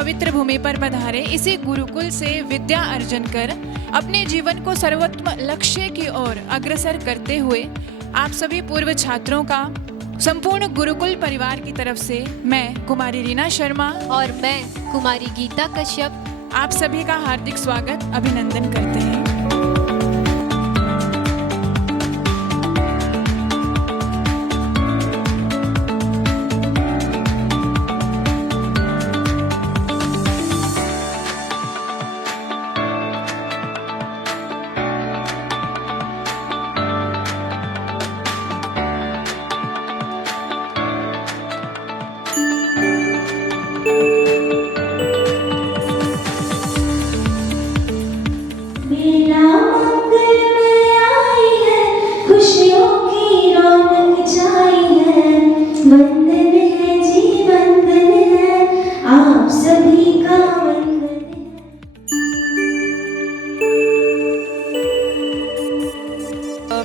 पवित्र भूमि पर पधारे इसी गुरुकुल से विद्या अर्जन कर अपने जीवन को सर्वोत्तम लक्ष्य की ओर अग्रसर करते हुए आप सभी पूर्व छात्रों का संपूर्ण गुरुकुल परिवार की तरफ से मैं कुमारी रीना शर्मा और मैं कुमारी गीता कश्यप आप सभी का हार्दिक स्वागत अभिनंदन करते हैं।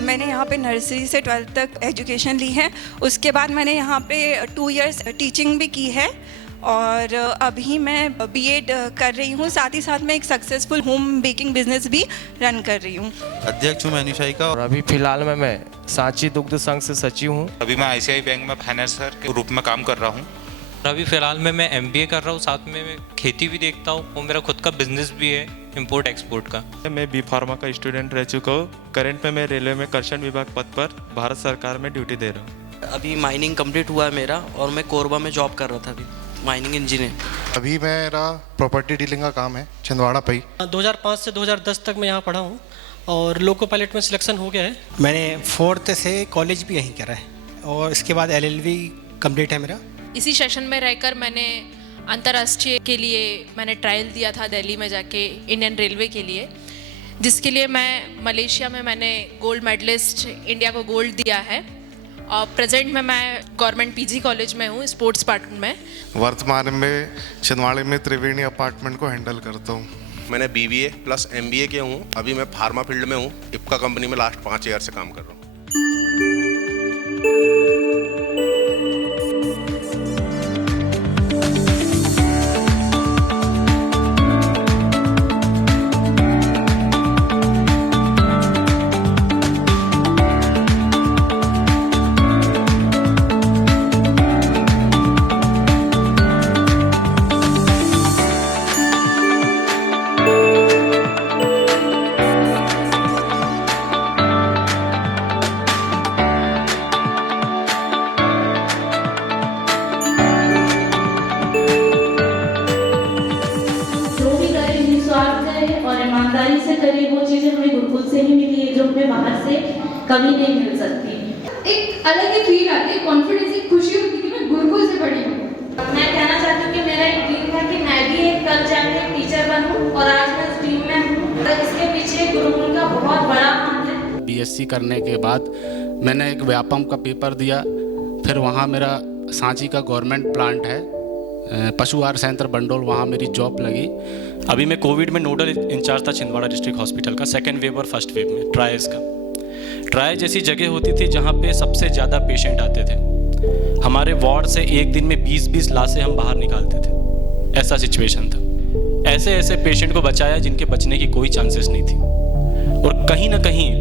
मैंने यहाँ पे नर्सरी से 12th तक एजुकेशन ली है। उसके बाद मैंने यहाँ पे 2 इयर्स टीचिंग भी की है और अभी मैं बीएड कर रही हूँ। साथ ही साथ मैं एक सक्सेसफुल होम बेकिंग बिजनेस भी रन कर रही हूँ। अध्यक्ष हूँ मैं निशाइका और अभी फिलहाल में मैं सांची दुग्ध संघ से सचिव हूँ। अभी मैं आईसीआई बैंक में फाइनेंसर के रूप में काम कर रहा हूँ। अभी फ़िलहाल में मैं एमबीए कर रहा हूँ, साथ में मैं खेती भी देखता हूँ और मेरा खुद का बिजनेस भी है इंपोर्ट एक्सपोर्ट का। मैं बी फार्मा का स्टूडेंट रह चुका हूँ। करंट में मैं रेलवे में कर्षण विभाग पद पर भारत सरकार में ड्यूटी दे रहा हूँ। अभी माइनिंग कंप्लीट हुआ है मेरा और मैं कोरबा में जॉब कर रहा था अभी माइनिंग इंजीनियर। अभी मेरा प्रॉपर्टी डीलिंग का काम है छिंदवाड़ा पे। 2005 से 2010 तक मैं यहाँ पढ़ा हूँ और लोको पायलट में सिलेक्शन हो गया है। मैंने 4th से कॉलेज भी यहीं करा है और इसके बाद LLB कंप्लीट है मेरा। इसी सेशन में रहकर मैंने अंतर्राष्ट्रीय के लिए मैंने ट्रायल दिया था दिल्ली में जाके इंडियन रेलवे के लिए, जिसके लिए मैं मलेशिया में मैंने गोल्ड मेडलिस्ट इंडिया को गोल्ड दिया है और प्रेजेंट में मैं गवर्नमेंट पीजी कॉलेज में हूँ स्पोर्ट्स डिपार्टमेंट में। वर्तमान में छिंदवाड़े में त्रिवेणी अपार्टमेंट को हैंडल करता हूँ। मैंने BBA प्लस MBA किया हूँ। अभी मैं फार्मा फील्ड में हूँ। इप्का कंपनी में लास्ट 5 ईयर से काम कर रहा हूँ। और ईमानदारी से करें वो चीज़ें हमें गुरुकुल से ही मिली है जो हमें बाहर से कभी नहीं मिल सकती। एक अलग ही फील आती है, कॉन्फिडेंस, एक खुशी होती है कि मैं गुरुकुल से पढ़ी हूँ। मैं कहना चाहती हूँ कि मेरा एक ड्रीम था कि मैं भी एक कल जाके टीचर बनूँ और आज मैं उस ड्रीम में हूँ। तो इसके पीछे गुरुकुल का बहुत बड़ा हाथ है। BSc करने के बाद मैंने एक व्यापम का पेपर दिया, फिर वहाँ मेरा सांची का गवर्नमेंट प्लांट है पशु आहार संयंत्र बंडोल, वहाँ मेरी जॉब लगी। अभी मैं कोविड में नोडल इंचार्ज था छिंदवाड़ा डिस्ट्रिक्ट हॉस्पिटल का, 2nd वेव और 1st वेव में ट्रायल्स का। ट्रायल जैसी जगह होती थी जहाँ पे सबसे ज़्यादा पेशेंट आते थे। हमारे वार्ड से एक दिन में 20-20 लाशें हम बाहर निकालते थे, ऐसा सिचुएशन था। ऐसे ऐसे पेशेंट को बचाया जिनके बचने की कोई चांसेस नहीं थी। और कहीं ना कहीं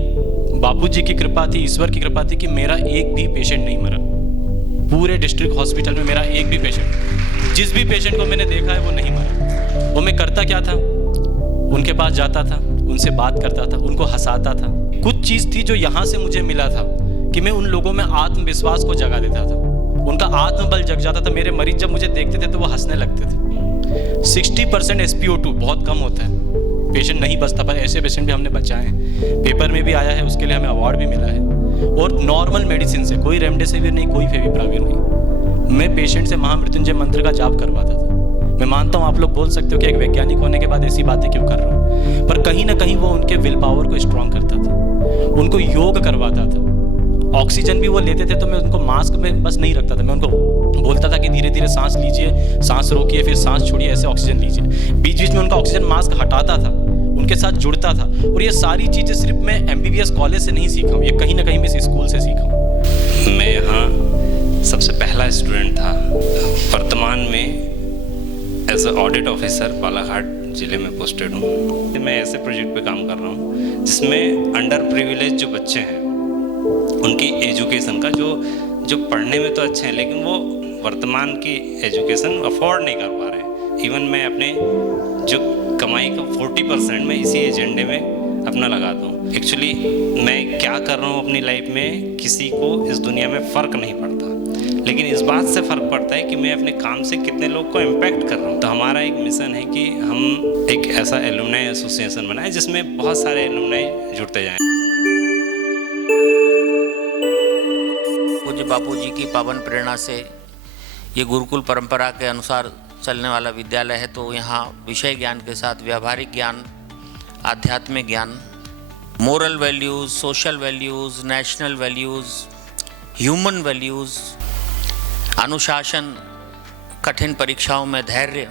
बापूजी की कृपा थी, ईश्वर की कृपा थी कि मेरा एक भी पेशेंट नहीं मरा। पूरे डिस्ट्रिक्ट हॉस्पिटल में मेरा एक भी पेशेंट, जिस भी पेशेंट को मैंने देखा है वो नहीं मरा। वो मैं करता क्या था, उनके पास जाता था, उनसे बात करता था, उनको हंसाता था। कुछ चीज़ थी जो यहाँ से मुझे मिला था कि मैं उन लोगों में आत्मविश्वास को जगा देता था, उनका आत्मबल जग जाता था। मेरे मरीज जब मुझे देखते थे तो वो हंसने लगते थे। 60% SpO2 बहुत कम होता है, पेशेंट नहीं बचता, पर ऐसे पेशेंट भी हमने बचाए हैं। पेपर में भी आया है, उसके लिए हमें अवार्ड भी मिला है। और नॉर्मल मेडिसिन से, कोई रेमडेसिविर नहीं, कोई फेविप्राविर नहीं, मैं पेशेंट से महामृत्युंजय मंत्र का जाप करवाता था। मैं मानता हूँ आप लोग बोल सकते हो कि एक वैज्ञानिक होने के बाद ऐसी बातें क्यों कर रहा हूँ, पर कहीं ना कहीं वो उनके विल पावर को स्ट्रॉन्ग करता था, उनको योग करवाता था। ऑक्सीजन भी वो लेते थे तो मैं उनको मास्क में बस नहीं रखता था, मैं उनको बोलता था कि धीरे धीरे सांस लीजिए, सांस रोकिए, फिर सांस छोड़िए, ऐसे ऑक्सीजन लीजिए। बीच बीच में उनका ऑक्सीजन मास्क हटाता था, उनके साथ जुड़ता था। और ये सारी चीज़ें सिर्फ मैं MBBS कॉलेज से नहीं सीखा हूँ, ये कहीं ना कहीं मैं इस स्कूल से सीखा हूँ। मैं यहाँ सबसे पहला स्टूडेंट था। वर्तमान में as a audit officer Balaghat ज़िले में पोस्टेड हूँ। मैं ऐसे प्रोजेक्ट पे काम कर रहा हूँ जिसमें अंडर प्रिविलेज जो बच्चे हैं उनकी एजुकेशन का जो पढ़ने में तो अच्छे हैं लेकिन वो वर्तमान की एजुकेशन अफोर्ड नहीं कर पा रहे हैं। इवन मैं अपने जो कमाई का 40% मैं इसी एजेंडे में अपना लगाता हूँ। एक्चुअली मैं क्या कर रहा हूँ अपनी लाइफ में किसी को इस दुनिया में फ़र्क नहीं पड़ता, लेकिन इस बात से फ़र्क पड़ता है कि मैं अपने काम से कितने लोग को इम्पैक्ट कर रहा हूँ। तो हमारा एक मिशन है कि हम एक ऐसा एलुमनाई एसोसिएशन बनाएं जिसमें बहुत सारे एलुमनाई जुड़ते जाएं। पूज्य बापू जी की पावन प्रेरणा से ये गुरुकुल परंपरा के अनुसार चलने वाला विद्यालय है, तो यहाँ विषय ज्ञान के साथ व्यवहारिक ज्ञान, आध्यात्मिक ज्ञान, moral values, social values, national values, human values, अनुशासन, कठिन परीक्षाओं में धैर्य,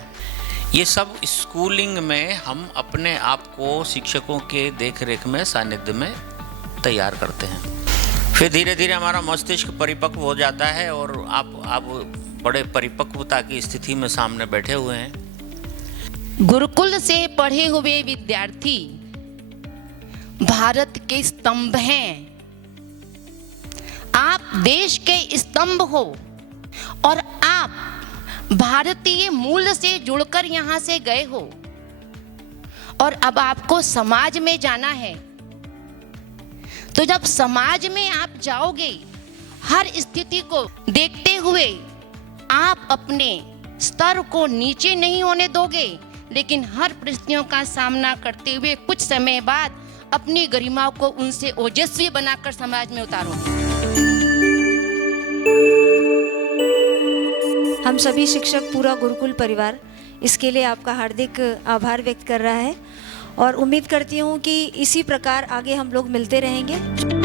ये सब स्कूलिंग में हम अपने आप को शिक्षकों के देख रेख में सानिध्य में तैयार करते हैं। फिर धीरे धीरे हमारा मस्तिष्क परिपक्व हो जाता है और आप बड़े परिपक्वता की स्थिति में सामने बैठे हुए हैं। गुरुकुल से पढ़े हुए विद्यार्थी भारत के स्तंभ हैं। आप देश के स्तंभ हो और आप भारतीय मूल से जुड़कर यहाँ से गए हो और अब आपको समाज में जाना है। तो जब समाज में आप जाओगे, हर स्थिति को देखते हुए आप अपने स्तर को नीचे नहीं होने दोगे, लेकिन हर परिस्थितियों का सामना करते हुए कुछ समय बाद अपनी गरिमा को उनसे ओजस्वी बनाकर समाज में उतारोगे। हम सभी शिक्षक, पूरा गुरुकुल परिवार इसके लिए आपका हार्दिक आभार व्यक्त कर रहा है और उम्मीद करती हूँ कि इसी प्रकार आगे हम लोग मिलते रहेंगे।